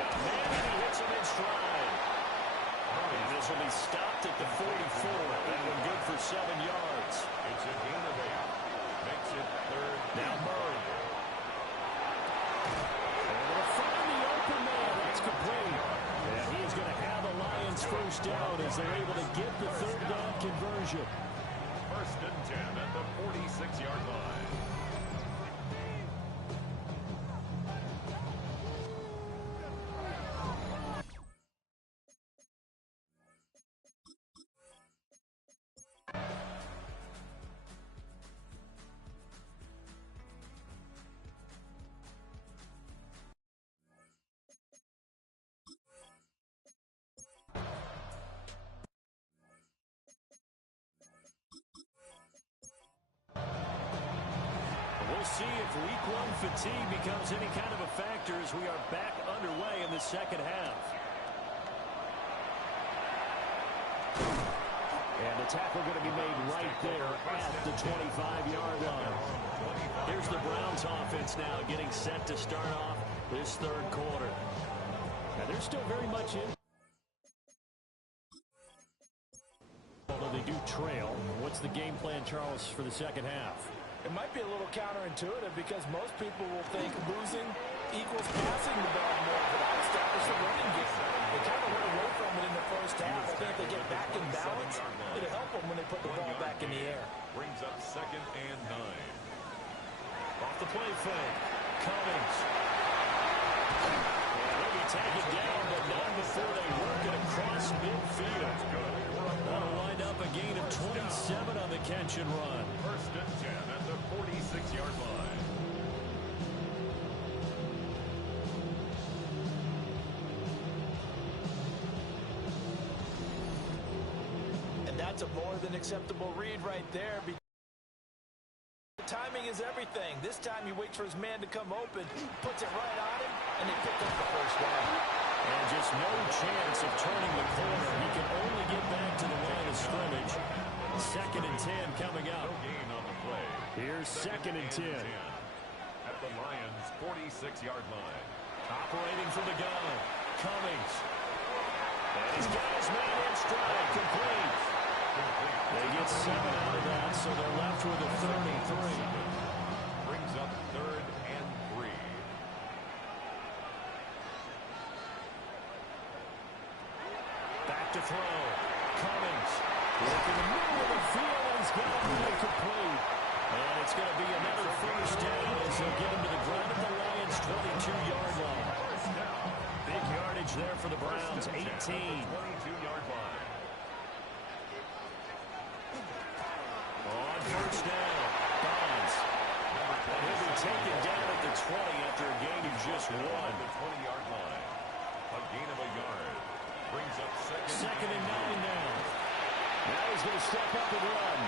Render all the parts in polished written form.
Got a man, and he hits him in stride. And this will be stopped at the 44. That one good for 7 yards. It's a gain of 8. Makes it third. Now Murray. Able to find the open man. That's complete. And he's going to have the Lions first down as they're able to get the third down conversion. First and 10 at the 46-yard line. We'll see if week one fatigue becomes any kind of a factor as we are back underway in the second half. And the tackle going to be made right there at the 25-yard line. Here's the Browns offense now getting set to start off this third quarter. Now they're still very much in. Although they do trail. What's the game plan, Charles, for the second half? It might be a little counterintuitive because most people will think losing equals passing the ball more, but I establish the running game. They kind of went away from it in the first half. I think they get back in balance. It'll help them when they put the ball back in the air. Brings up 2nd and 9. Off the play fake. Cummings. And they'll be taken down, but not before they work it across midfield. That'll wind up a gain of 27 on the catch and run. First and 10 at the 46-yard line. And that's a more than acceptable read right there. Timing is everything. This time you wait for his man to come open, puts it right on him, and they pick up the first down. And just no chance of turning the corner. He can only get back to the line of scrimmage. 2nd and 10 coming up. No gain on the play. Here's 2nd and 10. At the Lions' 46-yard line. Operating from the gun. Cummings. And he's got his man in stride. Complete. They get 7 out of that, so they're left with a 3rd and 3. Brings up 3rd and 3. Back to throw. Cummings. Look in the middle of the field, and he's got it complete. And it's going to be another first down as they'll get him to the ground at the Lions' 22-yard line. Big yardage there for the Browns, 18. 22-yard line. On first down, Bonds. And he'll be taken down at the 20 after a gain of just 1. The 20-yard line. A gain of a yard. Brings up 2nd and 9 now. Now he's going to step up and run.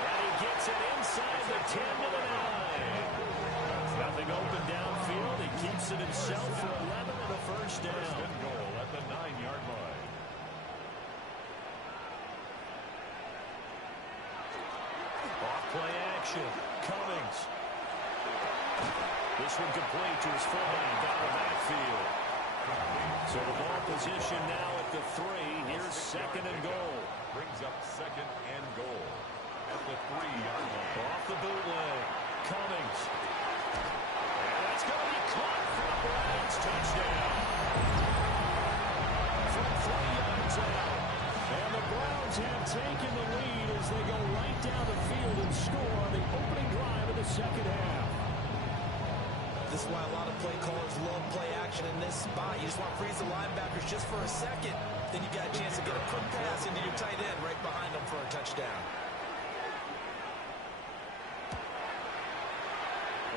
And he gets it inside the 10 to the 9. Nothing open downfield. He keeps it himself for 11 and a first down. First and goal at the 9-yard line. Off play action. Cummings. This one complete to his fullback down the backfield. So the ball position now at the 3. Here's 2nd and goal. Brings up 2nd and goal at the 3-yard line. Off the bootleg. Cummings. And that's going to be caught for the Browns. Touchdown. From 3 yards out. And the Browns have taken the lead as they go right down the field and score on the opening drive of the second half. This is why a lot of play callers love play action in this spot. You just want to freeze the linebackers just for a second. Then you got a chance to get a quick pass into your tight end right behind them for a touchdown.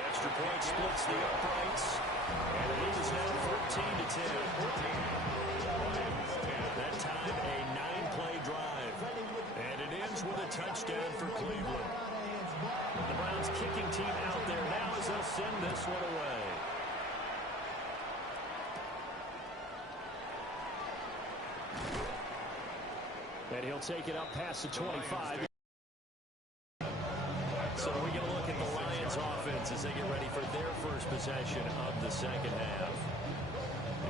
Extra point splits the uprights. And it is now 14 to 10. That time a 9-play drive. And it ends with a touchdown for Cleveland. The Browns kicking team out there now as they'll send this one away. And he'll take it up past the 25. So we're going to look at the Lions offense as they get ready for their first first possession of the second half.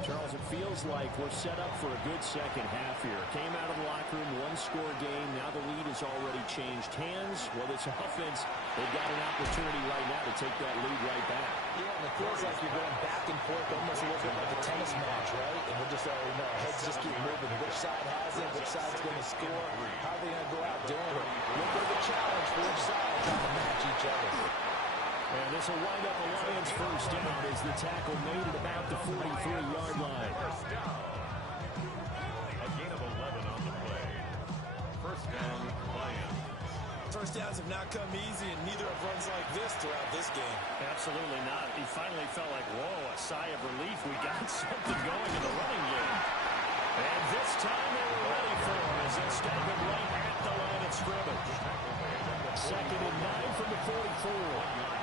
Charles, it feels like we're set up for a good second half here. Came out of the locker room, one-score game. Now the lead has already changed hands. Well, this offense, they've got an opportunity right now to take that lead right back. Yeah, and it feels like you're going back and forth almost a little bit like a tennis match, right? And we're just already know heads just keep moving. Which side has it? Which side's going to score? How are they going to go out doing it? Look for the challenge for each side trying to match each other. And this will wind up a Lions first down as the tackle made at about the 43-yard line. First down. A gain of 11 on the play. First down, Lions. First downs have not come easy, and neither have runs like this throughout this game. Absolutely not. He finally felt like, whoa, a sigh of relief. We got something going in the running game. And this time they were ready for him as they stop him right at the line of scrimmage. Second and 9 from the 44.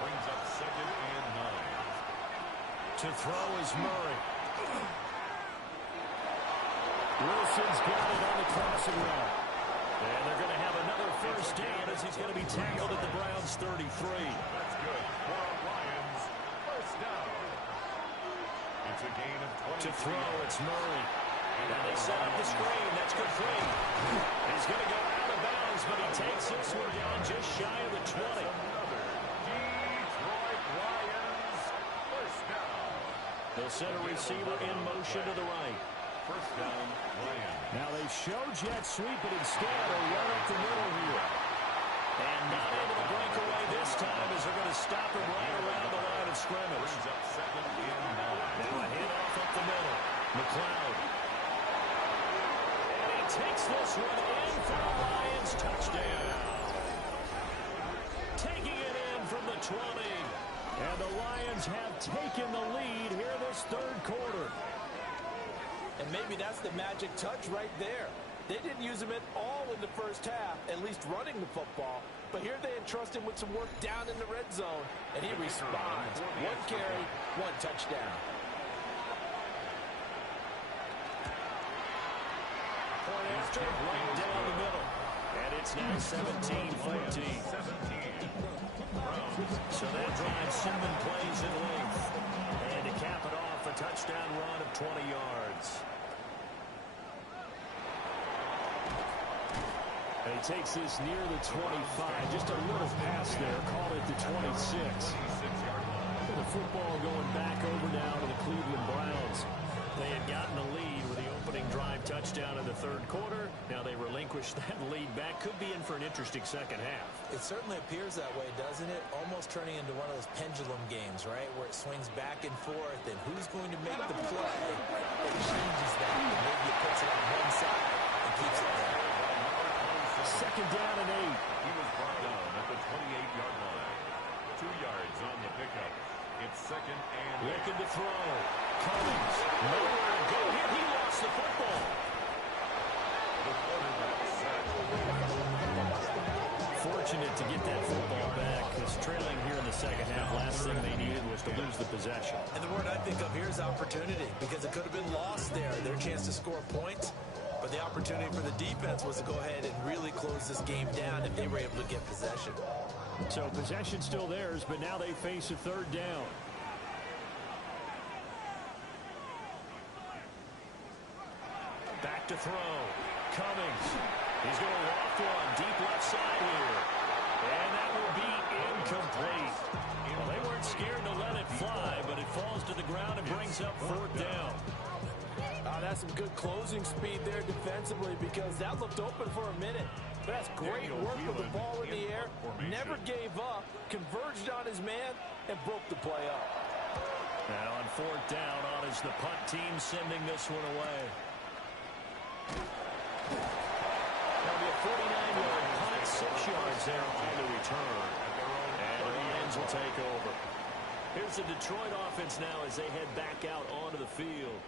Brings up second and 9. To throw is Murray. Wilson's got it on the crossing route. And they're going to have another first down as he's going to be tackled at the Browns' 33. That's good. For Lions, first down. It's a gain of 20. To throw, it's Murray. And they set up the screen. That's complete. He's going to go out of bounds, but he takes this one down just shy of the 20. They'll set a receiver in motion to the right. First down, Lions. Now they show jet sweep, but instead a run up the middle here. And not able to break away this time as they're going to stop him right around the line of scrimmage. Brings up second and 9. Now a hit off up the middle. McLeod. And he takes this one in for the Lions. Touchdown. Taking it in from the 20. And the Lions have taken the lead here this third quarter. And maybe that's the magic touch right there. They didn't use him at all in the first half, at least running the football. But here they entrust him with some work down in the red zone, and he responds. One carry, one touchdown. Point after, right down the middle. And it's now 17-14. So that drives 7 plays in length. And to cap it off, a touchdown run of 20 yards. And he takes this near the 25. Just a little pass there. Called it the 26. The football going back over now to the Cleveland Browns. They had gotten the lead with the opening drive touchdown in the third quarter. Now they relinquish that lead back. Could be in for an interesting second half. It certainly appears that way, doesn't it? Almost turning into one of those pendulum games, right? Where it swings back and forth, and who's going to make the play that changes that? And maybe it puts it on one side and keeps it there. Second down and 8. He was brought down at the 28-yard line. 2 yards on the pickup. It's second and 8. Looking to throw. Cummings. Nowhere to go here. He lost the football. The quarterback sacked. Fortunate to get that football back, because trailing here in the second half, last thing they needed was to lose the possession. And the word I think of here is opportunity, because it could have been lost there, their chance to score points. But the opportunity for the defense was to go ahead and really close this game down if they were able to get possession. So possession still theirs, but now they face a third down. Back to throw. Cummings. He's going to loft one deep left side here. And that will be incomplete. Well, they weren't scared to let it fly, but it falls to the ground and brings up fourth down. That's some good closing speed there defensively, because that looked open for a minute. But that's great work with the ball in the air. Never gave up, converged on his man, and broke the play up. Now on fourth down on is the punt team sending this one away. That'll be a 49-yard punt, 6 yards there on the return. And the ends will take over. Here's the Detroit offense now as they head back out onto the field.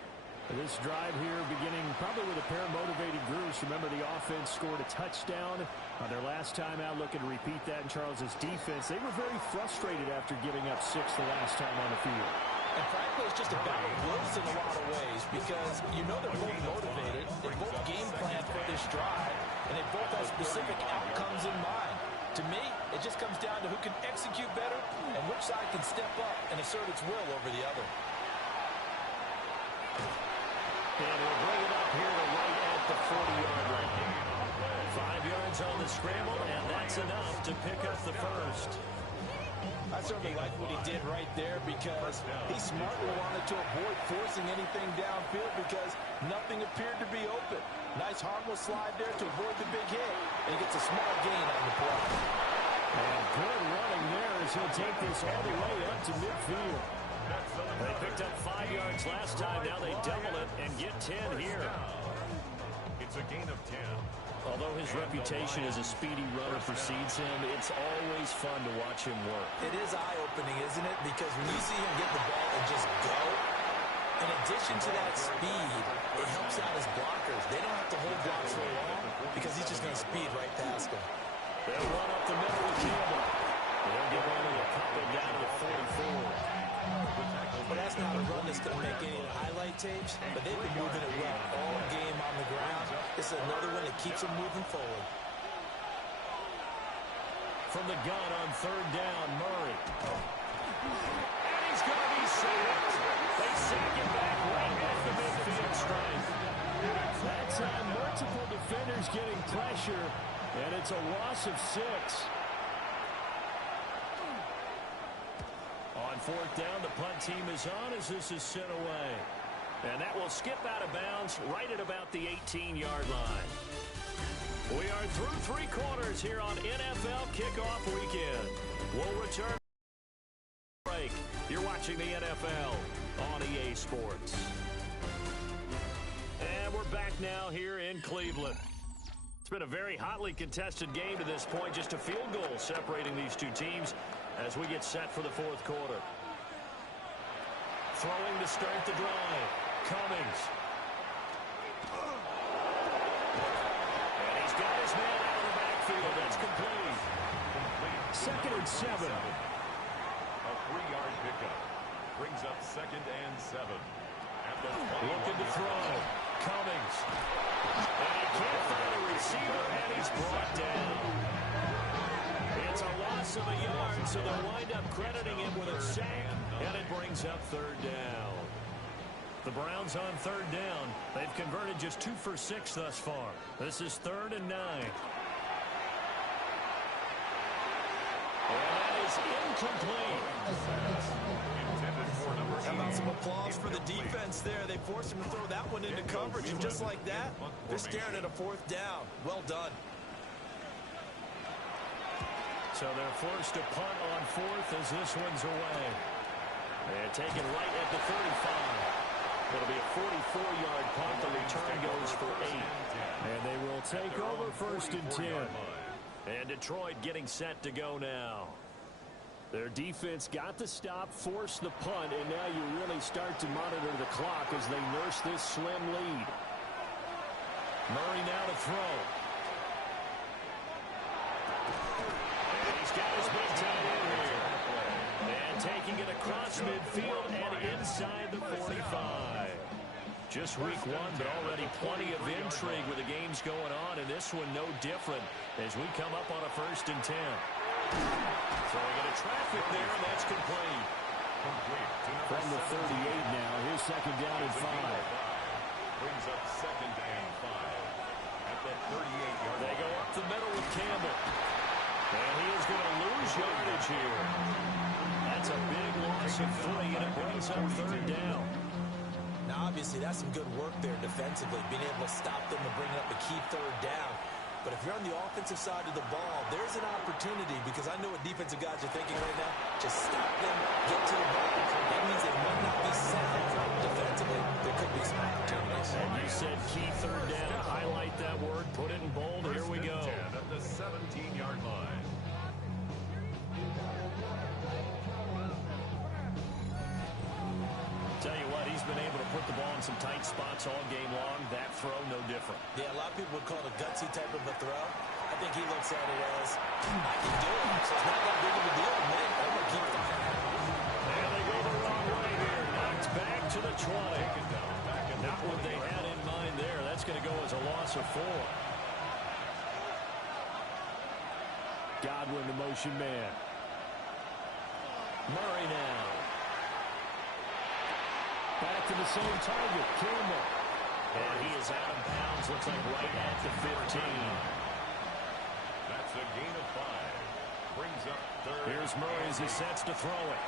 This drive here beginning probably with a pair of motivated groups. Remember, the offense scored a touchdown on their last time out. Looking to repeat that in Charles's defense. They were very frustrated after giving up 6 the last time on the field. And frankly, it's just about close in a lot of ways, because you know they're both motivated. They both game plan for this drive, and they both have specific outcomes in mind. To me, it just comes down to who can execute better and which side can step up and assert its will over the other. And we'll bring it up here to right at the 40-yard line. 5 yards on the scramble, and that's enough to pick up the first. I certainly like what he did right there because he smartly wanted to avoid forcing anything downfield because nothing appeared to be open. Nice harmless slide there to avoid the big hit, and he gets a small gain on the play. And good running there as he'll take this all the way up to midfield. They picked up 5 yards last time. Now they double it and get 10 here. It's a gain of 10. Although his reputation as a speedy runner precedes him, it's always fun to watch him work. It is eye-opening, isn't it? Because when you see him get the ball and just go, in addition to that speed, it helps out his blockers. They don't have to hold blocks for long because he's just going to speed right past them. They'll run up the middle with Campbell. They'll give only a couple down to the 44. Well, that's not a run that's going to make any of the highlight tapes, but they've been moving it well all game on the ground. This is another one that keeps them moving forward. From the gun on third down, Murray. And he's going to be sacked. They sack him back right at the midfield stripe. That time, multiple defenders getting pressure, and it's a loss of 6. On fourth down, the punt team is on as this is sent away. And that will skip out of bounds right at about the 18-yard line. We are through 3 quarters here on NFL Kickoff Weekend. We'll return break. You're watching the NFL on EA Sports. And we're back now here in Cleveland. It's been a very hotly contested game to this point. Just a field goal separating these two teams as we get set for the fourth quarter. Throwing to start the drive. Cummings. And he's got his man out of the backfield. That's complete. 2nd and 7. A 3-yard pickup. Brings up 2nd and 7. Looking to throw. Cummings. And he can't find a receiver, and he's brought down. It's a loss of a yard, so they'll wind up crediting him with a sack, and it brings up third down. The Browns on third down. They've converted just 2 for 6 thus far. This is 3rd and 9. And that is incomplete. How about some applause for the defense there? They forced him to throw that one into coverage, and just like that, they're staring at a 4th down. Well done. So they're forced to punt on 4th as this one's away. And taken right at the 35. It'll be a 44-yard punt. The return goes for 8. And they will take over 1st and 10. And Detroit getting set to go now. Their defense got the stop, forced the punt, and now you really start to monitor the clock as they nurse this slim lead. Murray now to throw. And he's got his big tight end here. And taking it across midfield and inside the 45. Just week 1, but already plenty of intrigue with the games going on, and this one no different as we come up on a 1st and 10. Throwing into traffic there, and that's complete. From the 38 now, here's 2nd down and 5. Brings up 2nd and 5. At the 38-yard line. They go up the middle with Campbell. And he is going to lose yardage here. That's a big loss of 3, and it brings up 3rd down. Now, obviously, that's some good work there defensively, being able to stop them and bring up a key 3rd down. But if you're on the offensive side of the ball, there's an opportunity, because I know what defensive guys are thinking right now. Just stop them, get to the ball. That means they might not be sound defensively. There could be some opportunities. And you said key 3rd down. Highlight that word. Put it in bold. Here we go. At the 17-yard line. Tell you what, he's been able to put the ball in some tight spots all game long. That throw, no different. Yeah, a lot of people would call it a gutsy type of a throw. I think he looks at it as, I can do it, so it's not that big of a deal. Man, I'm going to keep firing. And they go the wrong way here. Knocked back to the 20. Not what they had in mind there. That's going to go as a loss of 4. Godwin, the motion man. Murray now. Back to the same target, Campbell. And he is out of bounds, looks like right at the 15. That's a gain of 5. Brings up third. Here's Murray as he sets to throw it.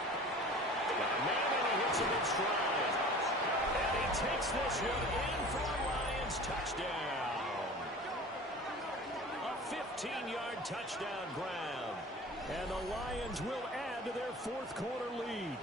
Got a man and he hits him in stride. And he takes this one in for a Lions touchdown. A 15-yard touchdown grab. And the Lions will add to their fourth quarter lead.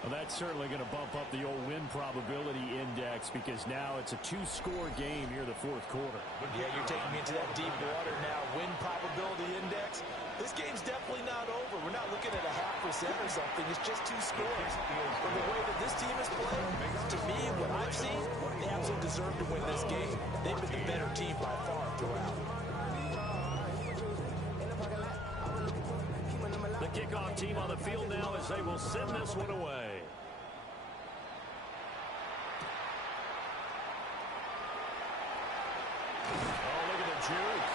Well, that's certainly going to bump up the old win probability index because now it's a 2-score game here in the fourth quarter. Yeah, you're taking me into that deep water now. Win probability index. This game's definitely not over. We're not looking at a 0.5% or something. It's just 2 scores. From the way that this team is playing, to me, what I've seen, they absolutely deserve to win this game. They've been the better team by far throughout. The kickoff team on the field now as they will send this one away. Oh, look at the juke.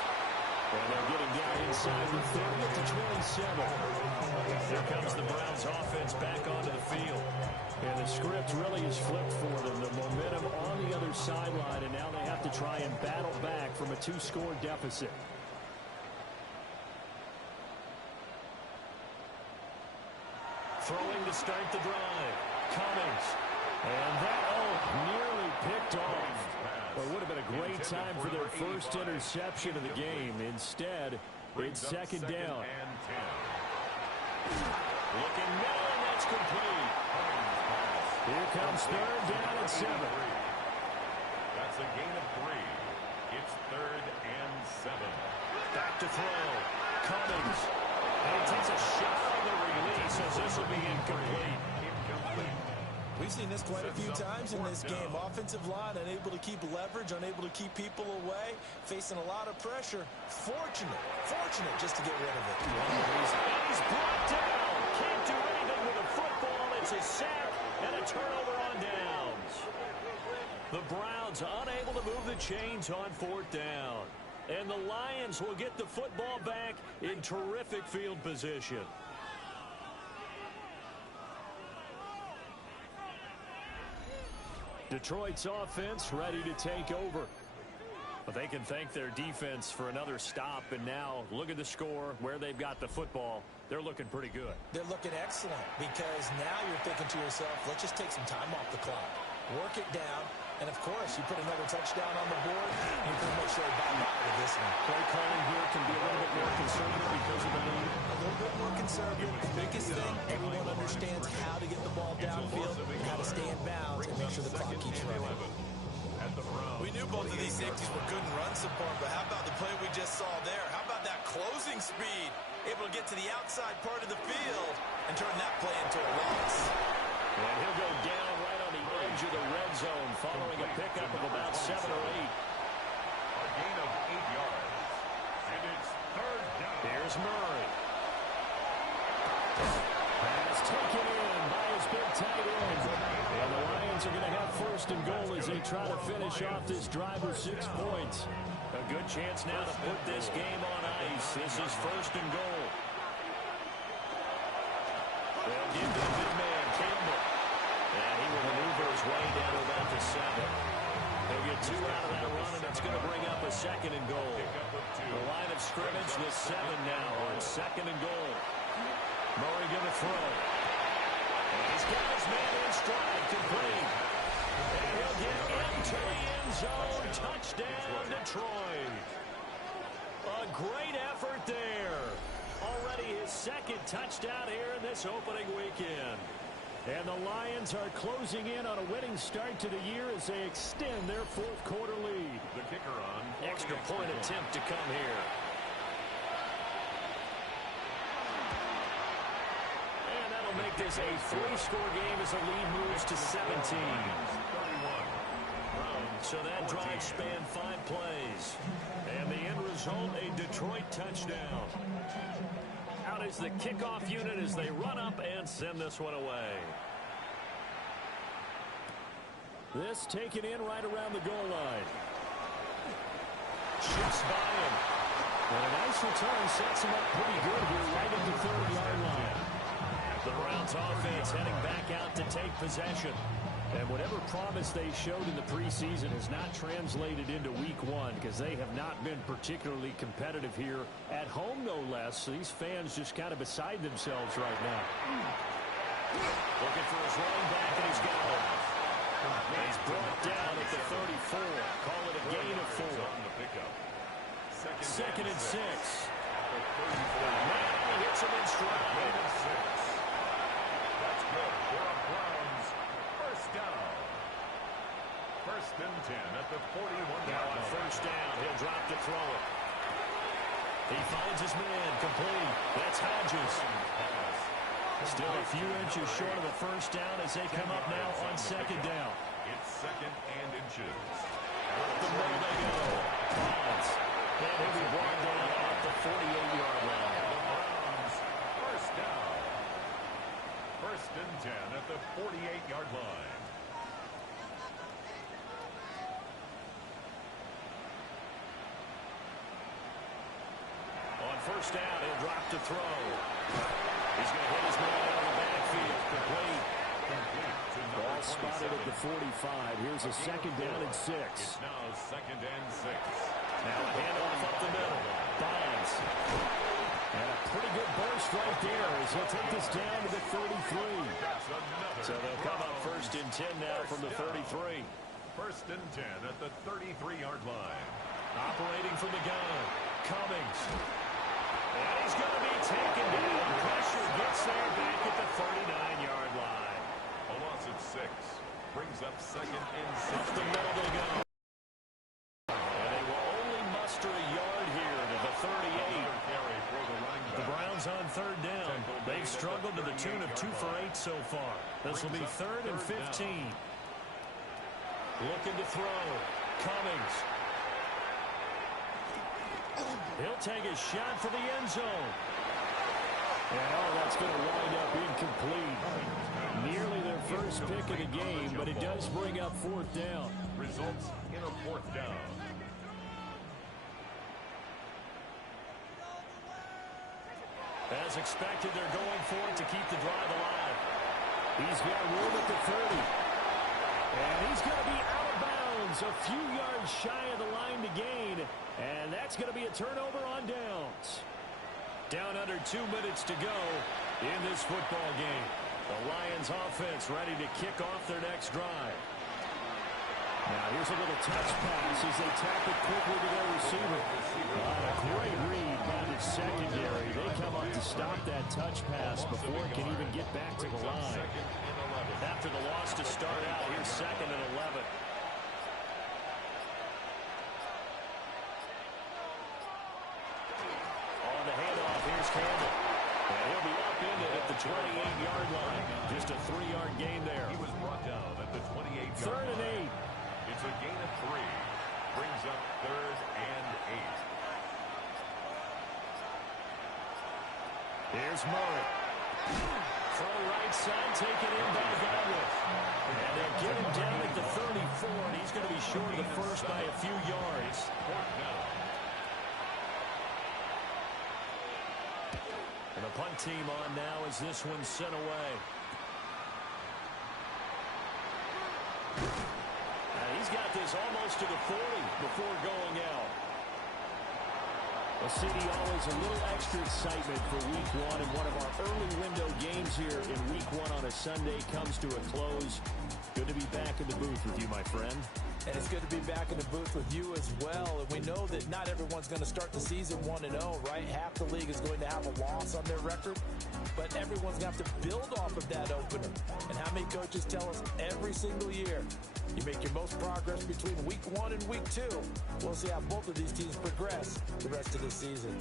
And they're getting down inside the 30 to 27. There comes the Browns offense back onto the field. And the script really is flipped for them. The momentum on the other sideline, and now they have to try and battle back from a 2-score deficit. Throwing to start the drive. Cummings. And that, nearly picked off. Well, it would have been a great time for their first interception of the game. Instead, it's second down. Looking middle, and that's complete. Here comes third down and 7. That's a gain of 3. It's third and 7. Back to throw. Cummings. And he takes a shot on the release as this will be incomplete. We've seen this quite a few times in this game. Offensive line unable to keep leverage, unable to keep people away, facing a lot of pressure. Fortunate just to get rid of it. He's brought down. Can't do anything with a football. It's a sack and a turnover on downs. The Browns unable to move the chains on 4th down. And the Lions will get the football back in terrific field position. Detroit's offense ready to take over. But they can thank their defense for another stop. And now look at the score, where they've got the football. They're looking pretty good. They're looking excellent because now you're thinking to yourself, let's just take some time off the clock. Work it down. And, of course, you put another touchdown on the board, you're going to make sure you buy out of this one. Play calling here can be a little bit more conservative because of the lead. A little bit more conservative. The biggest thing, everyone understands how to get the ball downfield, how to stay in bounds, and make sure the clock keeps running. We knew both of these safeties were good in run support, but how about the play we just saw there? How about that closing speed? Able to get to the outside part of the field and turn that play into a loss. And he'll go down right on the edge of the red zone following a pickup of about 7 or 8. A gain of 8 yards. And it's third down. Here's Murray. Pass taken in by his big tight end. And the Lions are going to have first and goal as they try to finish off this drive with 6 points. A good chance now to put this game on ice. This is first and goal. They'll give to the big man, Campbell. And he will maneuver his way down to about the 7. He'll get 2 out of that run, and it's going to bring up a second and goal. The line of scrimmage, the 7 now on second and goal. Murray going to throw. And he's got his man in stride, complete. And he'll get into the end zone. Touchdown, Detroit. A great effort there. Already his second touchdown here in this opening weekend. And the Lions are closing in on a winning start to the year as they extend their fourth quarter lead. The kicker on. Extra point attempt to come here. And that'll make this a 3-score game as the lead moves to 17. So that drive spanned 5 plays. And the end result, a Detroit touchdown. Out is the kickoff unit as they run up and send this one away. This taken in right around the goal line. Shoots by him. And a nice return sets him up pretty good here right at the 30-yard line. The Browns offense heading back out to take possession. And whatever promise they showed in the preseason has not translated into week one because they have not been particularly competitive here at home, no less. So these fans just kind of beside themselves right now. Looking for his running back, and he's got him. He's brought down at the 34. Call it a gain of 4. Second and 6. Now he hits him in stride. That's good for a Browns first down. First and 10 at the 41. Now on first down, he'll drop to throw it. He finds his man complete. That's Hodges. Still a few inches short of a first down as they come up now on second down. It's second and inches. The middle they go. Bonds. And he'll be brought down at the 48-yard line. The Browns first down. First and 10 at the 48-yard line. On first down, he'll drop to throw. He's going to hit his man out of the backfield. Complete. Ball spotted at the 45. Here's a second down and 6. It's now second and 6. Now a handoff up the middle. Bonds. And a pretty good burst right there as he'll take this down to the 33. So they'll come up first and 10 now from the 33. First and 10 at the 33-yard line. Operating from the gun. Cummings. And he's going to be taken down. Pressure gets there back at the 39-yard line. A loss of 6. Brings up second and 6. Up the middle they go. And they will only muster a yard here to the 38. The Browns on third down. They've struggled to the tune of 2 for 8 so far. This will be third and 15. Looking to throw. Cummings. He'll take a shot for the end zone. And that's going to wind up incomplete. Nearly their first pick of the game, but it does bring up fourth down. Results in a fourth down. As expected, they're going for it to keep the drive alive. He's got room at the 30. And he's going to be out of bounds, a few yards shy of the line to gain. And that's going to be a turnover on downs. Down under 2 minutes to go in this football game. The Lions offense ready to kick off their next drive. Now here's a little touch pass as they tap it quickly to their receiver. A great read by the secondary. They come up to stop that touch pass before it can even get back to the line. After the loss to start out, here's second and 11. On the handoff, here's Campbell. And he'll be up in it at the 28-yard line. Just a 3-yard gain there. He was brought down at the 28-yard line. Third and 8. It's a gain of 3. Brings up third and 8. Here's Murray. Throw right side, taken in by Godwin. And they'll get him down at the 34, and he's going to be short of the first by a few yards. And the punt team on now as this one's sent away. He's got this almost to the 40 before going out. Well, CD, always a little extra excitement for week one, and one of our early window games here in week one on a Sunday comes to a close. Good to be back in the booth with you, my friend. And it's good to be back in the booth with you as well. And we know that not everyone's going to start the season 1-0, right? Half the league is going to have a loss on their record. But everyone's going to have to build off of that opener. And how many coaches tell us every single year, you make your most progress between week 1 and week 2. We'll see how both of these teams progress the rest of the season.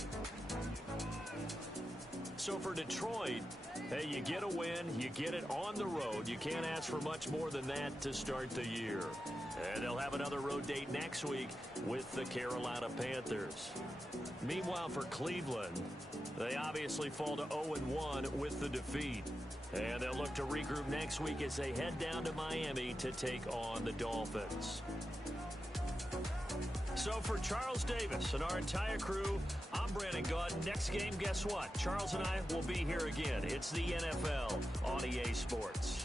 So for Detroit, hey, you get a win, you get it on the road. You can't ask for much more than that to start the year. And they'll have another road date next week with the Carolina Panthers. Meanwhile, for Cleveland, they obviously fall to 0-1 with the defeat. And they'll look to regroup next week as they head down to Miami to take on the Dolphins. So for Charles Davis and our entire crew, I'm Brandon Gaudin. Next game, guess what? Charles and I will be here again. It's the NFL on EA Sports.